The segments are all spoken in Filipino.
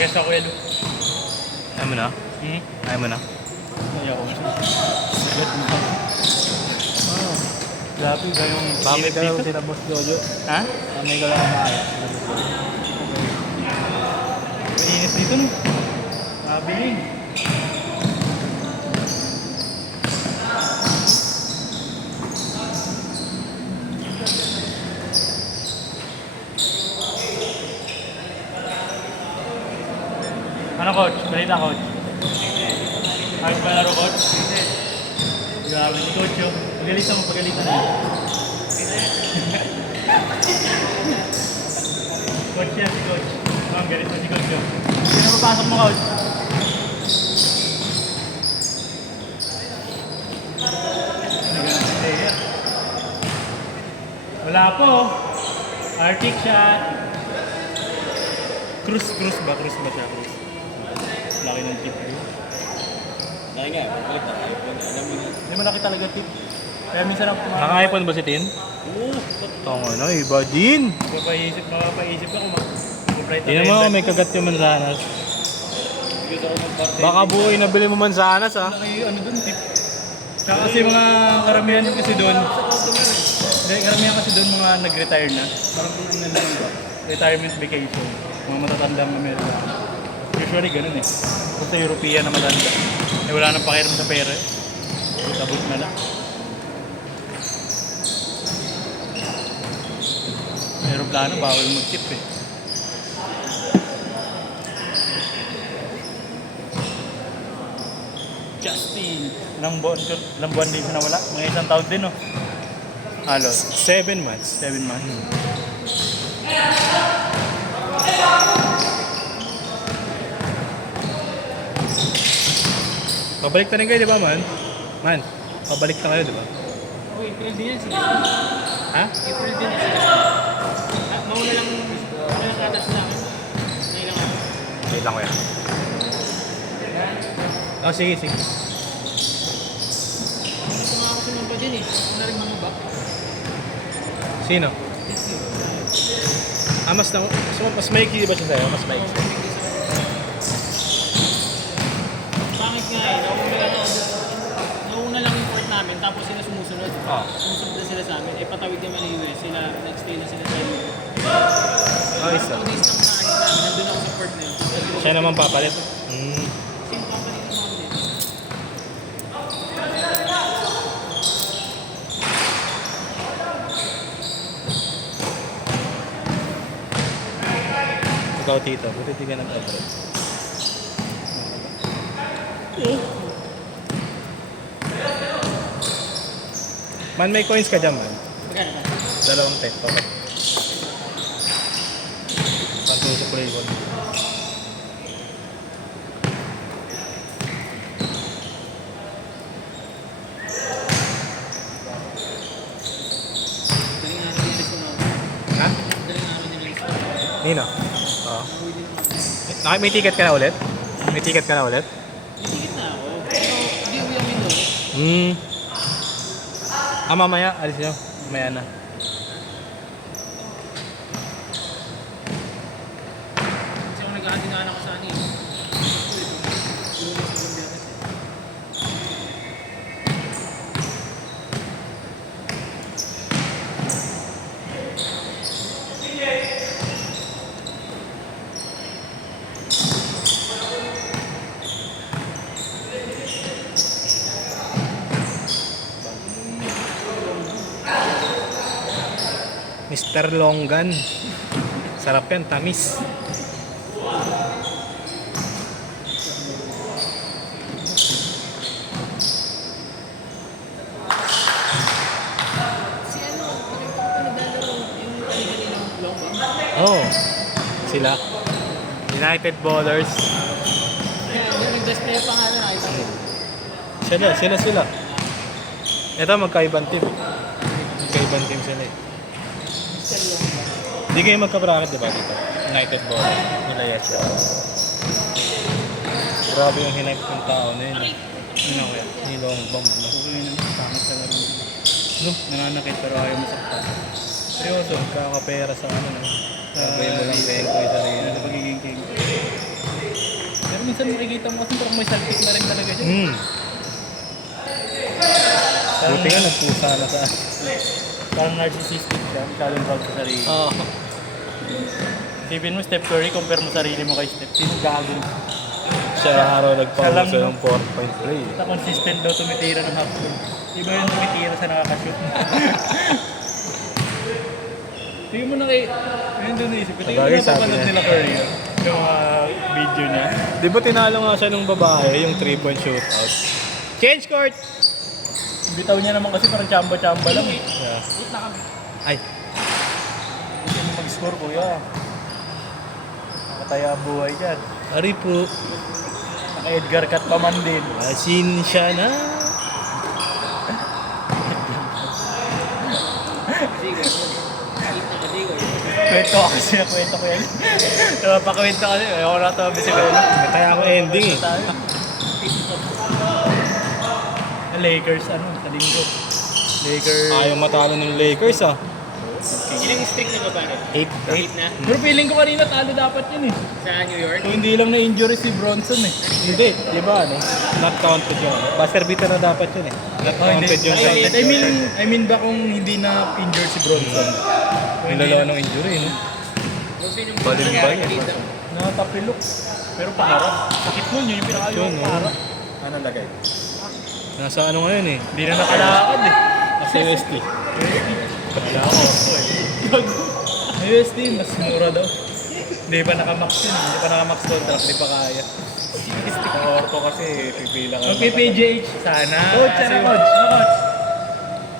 Tigas ako yelo. Ayaw mo na? Ayaw mo na? Ayaw ko. Sagad mo. Oh. Grabe ba yung Pamay ka lang dito? sila Boss Jojo. Ha? Pamay ka lang maayos. Mainit dito no? Grabe yun. Ano coach? Balita coach? Ayos ba laro coach? Grabe si coach yun. Pagalitan mo, pagalitan mo. Coach yan si coach. Ma'am, galit mo si coach yun. Sino mapasok mo coach? Wala po. Arctic shot. Cruz ba? Cruz ba siya? Cruz. Laki ng tip yun. Laki nga, balik na tayo. Alam mo na. Hindi mo laki talaga tip. Kaya minsan ang Naka-iPhone ba si Tin? Oo. Tong ano, iba din. mapapaisip ka kung mag-complete Tingnan mo, may kagat yung mansanas. Gusto ko mag-party. Baka buhay na bili mo mansanas ah. Laki ano dun tip. Tsaka kasi mga karamihan kasi doon. Karamihan kasi doon mga nag-retire na. Parang kung ano lang ba? Retirement vacation. Mga matatandang Amerikano. Usually ganun eh. Basta European na matanda. Eh wala nang pakiram sa pera eh. Tabot na lang. Aeroplano, bawal mag-tip eh. Justin! Ilang buwan din siya nawala? Mga isang taon din no? Halos. 7 months. 7 months. Pabalik na rin kayo, di ba man? Man, pabalik na kayo, di ba? Oh, April din yan. Sige. Ha? April din yan. Mauna lang atas na akin. Ngayon lang ako. Wait lang ko yan. Oh, sige, sige. Gusto nga ako sumamba din eh. Ako na rin mamaba. Sino? Ah, mas maiksi ba siya sa'yo? Mas maiksi. Pangit nga eh. Nauna lang yung port namin tapos sila sumusunod. Ah. Sumusunod na sila sa amin. Eh patawid naman yung US. Sila nag-stay na sila sa US. Ah, isa. 2 days lang na namin. Nandun ako sa port na yun. Siya naman papalit. Hmm. Same company naman ako din. Ikaw, Tito. Buti di ka nag-upgrade. Man, may coins ka dyan, man. Magkano ba? 2 peso. Okay. Pantusok ko rin. Daling araw yung list ko na ako. Ha? Daling araw yung list ko. Nino? Oo. May ticket ka na ulit? May ticket ka na ulit? May ticket na ako. Pero hindi uwi ang window. Hmm. Ah, mamaya. Alis nyo. Mamaya na. Kasi ako nag-aadinaan ako sa ano eh. Mr. Longgan. Sarap yan, tamis. Si ano, naglalaro yung kanina ng long ba? Oh, sila. United Ballers. Yung nag-display pa nga na nakita ko. Sila. Ito, magkaibang team. Magkaibang team sila eh. Hindi kayo magka-bracket, diba, dito? United Ballers. Nila yes. Grabe yung hinipe ng tao na yun. Ano ko yan? Ni long bomb na. Okay naman, pangit sa laro. No? Nananakit pero ayaw mo saktan. Seryoso. Kakapera sa ano na. Sa Sabay mo lang bento yung sarili. Sa pagiging king. minsan makikita mo kasi parang may salpik na rin talaga siya. Buti nga nagpusa na sa... Parang narcissistic siya, masyadong proud sa sarili. Oo. Isipin mo, Steph Curry, compare mo sarili mo kay Steph. Sino gago? Siya araw Siya lang, nagpauso no? ng 4-point play. Basta consistent daw tumitira ng half court. Iba yung tumitira sa nakakashoot. Tingin mo na kay... Ayun doon naisip ko. Tingin mo Bagay, na sabi papanood niya. nila Curry. Yung mga video niya. Di ba tinalo nga siya ng babae, yung 3-point shootout? Change court! Bitaw niya naman kasi parang chamba-chamba lang eh. Yeah. Ay, Gusto mo mag-score, kuya. Nakataya ang buhay dyan. ari po. Naka-Edgar cut pa man din. Asin siya na. Kwento ko kasi, kwento ko yan. Pakwento kasi, ayoko na ito, bisig ko yun. Kaya ako ending eh. Lakers, ano, sa linggo. Lakers. Ayaw matalo ng Lakers ah. Ilang stick na ba pare? 8 na. 8 na? Pero feeling ko kanina talo dapat yun eh. Sa New York? Kung hindi lang na-injury si Bronson eh. Hindi, di ba ano? Not counted yun. Buzzer beater na dapat yun eh. Not counted yun sa I mean ba kung hindi na injured si Bronson? nilalaw ng injury, no? Kung sino mo Balimbay nangyari eh. dito? Nakatapilok. Pero paharap. Sakit nun, yun yung pinakayo Yun, ng no? paharap. Ano lagay? Nasa ano ngayon eh. Hindi na nakalakad eh. Nasa UST. Wala ako eh. USD, mas mura daw. Hindi pa naka-max yun eh. Hindi pa naka-max contract, hindi pa kaya. Ang orto kasi pipila ka. Okay, PJH, sana. Coach, ano, coach? coach?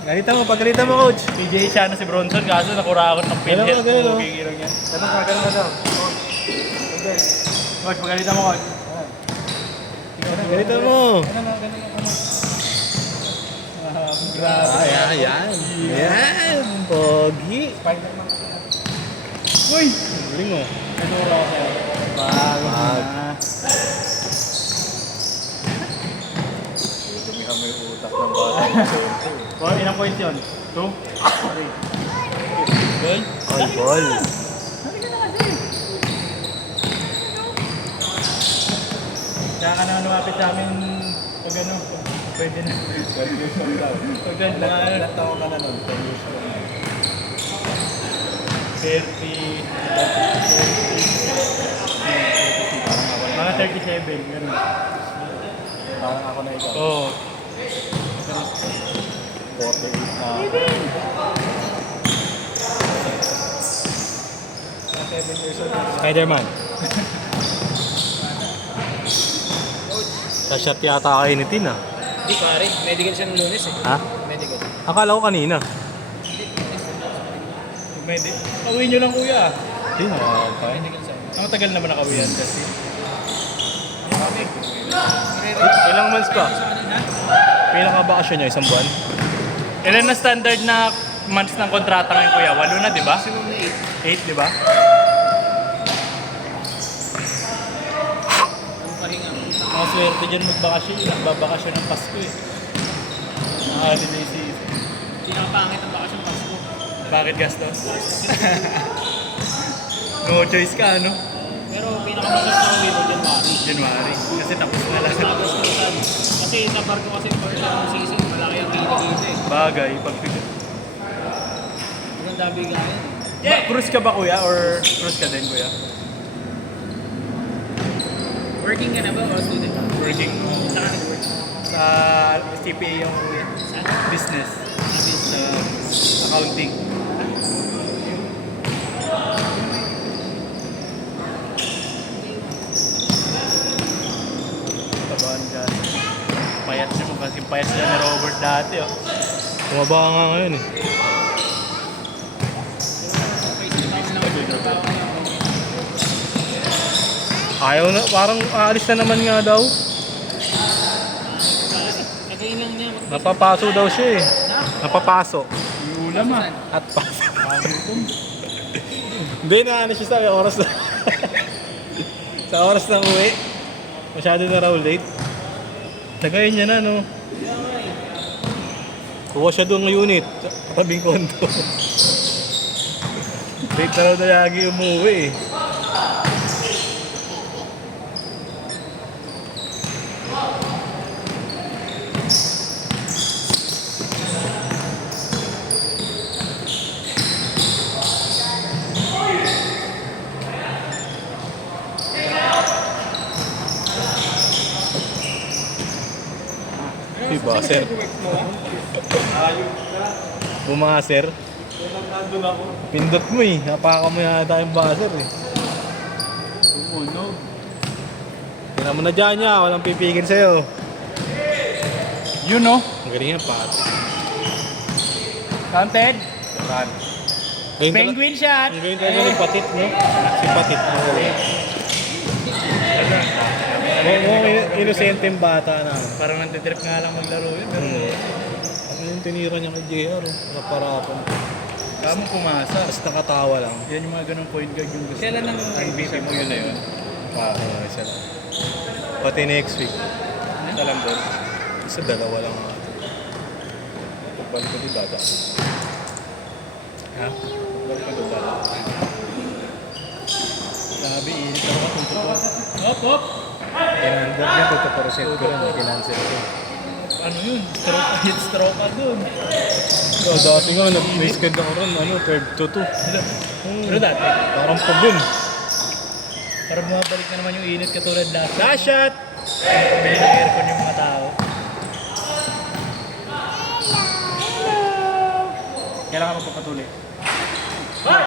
Galita mo, paggalita mo coach. PJH sana si Bronson, kaso nakurakot ng Ganun pinhead. ka, ganun, oh. Kikirang yan. Ganun ka daw. Coach, pagalitan mo, coach. Galita mo. Grabe. Ayan. Yan. Pogi. Uy! Galing mo. Nanuro ako sa'yo. Bago na. Dumi kami utak ng bata. Boy, ilang points yun? 2? 3. Boy? All ball. Halika na kasi. Kaya ka na lumapit sa amin pag ano, pwede na. 12 years old daw. Pag ano na, Ilang taon ka na nun? 10 years old na. 30, mga 37, gano'n. Parang ako na ikaw. Oo. 48 na. 7 years old. Spider-Man. Sa-shot yata kainitin ah. Hindi pare, medical siya ng Lunes eh. Ha? Medical. Akala ko kanina. Pwede. Pauwi nyo lang kuya. Hindi na. Medical siya. Ang matagal naman nakauwi yan kasi. Ilang months pa? Ilang ka bakasyon niya? Isang buwan? Ilan na standard na months ng kontrata ngayon kuya? 8 na, di ba? Maximum na 8, di ba?8. Ang pahinga. Mga swerte dyan magbakasyon. Nagbabakasyon ng Pasko eh. Mga holiday season. Pinapangit ang bakasyon Pasko. Bakit gastos? No choice ka, ano? Pero pinakamasarap na uwi mo January. January. Kasi tapos na lang. Tapos na sa... Kasi sa barko kasi first time season, malaki ang kita dito eh. Bagay, pagpigil. Maganda bigayan. Cruise ka ba kuya? Or cruise ka din kuya? Working ka na ba o student ka? Working Saan ka nag-work? sa CPA yung kuya. Saan? Business. Sa accounting. Tabahan dyan. Payat siya mo kasi payat sila ni Robert dati oh. Tumaba ka nga ngayon eh. Ayaw na, parang aalis na naman nga daw. Kagayin lang niya. Napapaso daw siya eh. Napapaso. Yung ulam ah. At paso. Gutom. Hindi na ano siya sa oras na. Sa oras ng uwi. Masyado na raw late. Tagayin niya na no. Kuha siya doon ng unit. Sa tabing kondo. Late na raw na lagi umuwi eh. buzzer. Bumaser. Pindot mo eh. Napaka mo yata yung buzzer eh. Tumunog. Tingnan mo na dyan niya. Walang pipigil sa'yo. Yun no? Ang galing yan, pati. Counted. Ganyan Penguin shot. Ang galing talaga ni Patit, no? Si Patit. Inosente yung bata na. Parang nantitrip nga lang maglaro yun. Pero Ano yung tinira niya kay JR? Naparapan. kamo pumasa. Tapos nakatawa lang. Yan yung mga ganong point guard yung gusto. Kailan ang MVP mo yun na yun? Isa lang. Pati next week. Isa lang doon. Isa dalawa lang. Pagbalik ko di bata. Ha? Balik ka doon dala. Sabi, init ako katutupo. Hop, hop! Kinandar niya, 50% ko lang. Kinansel ko. Ano yun? Stroke, hit stroke ka doon. So, dati nga, nag-waste ako ron. Ano, 3-2. Pero dati, Parang pagun. parang bumabalik na naman yung init katulad last. Last shot! Pabili ng aircon yung mga tao. Kailangan magpapatuloy.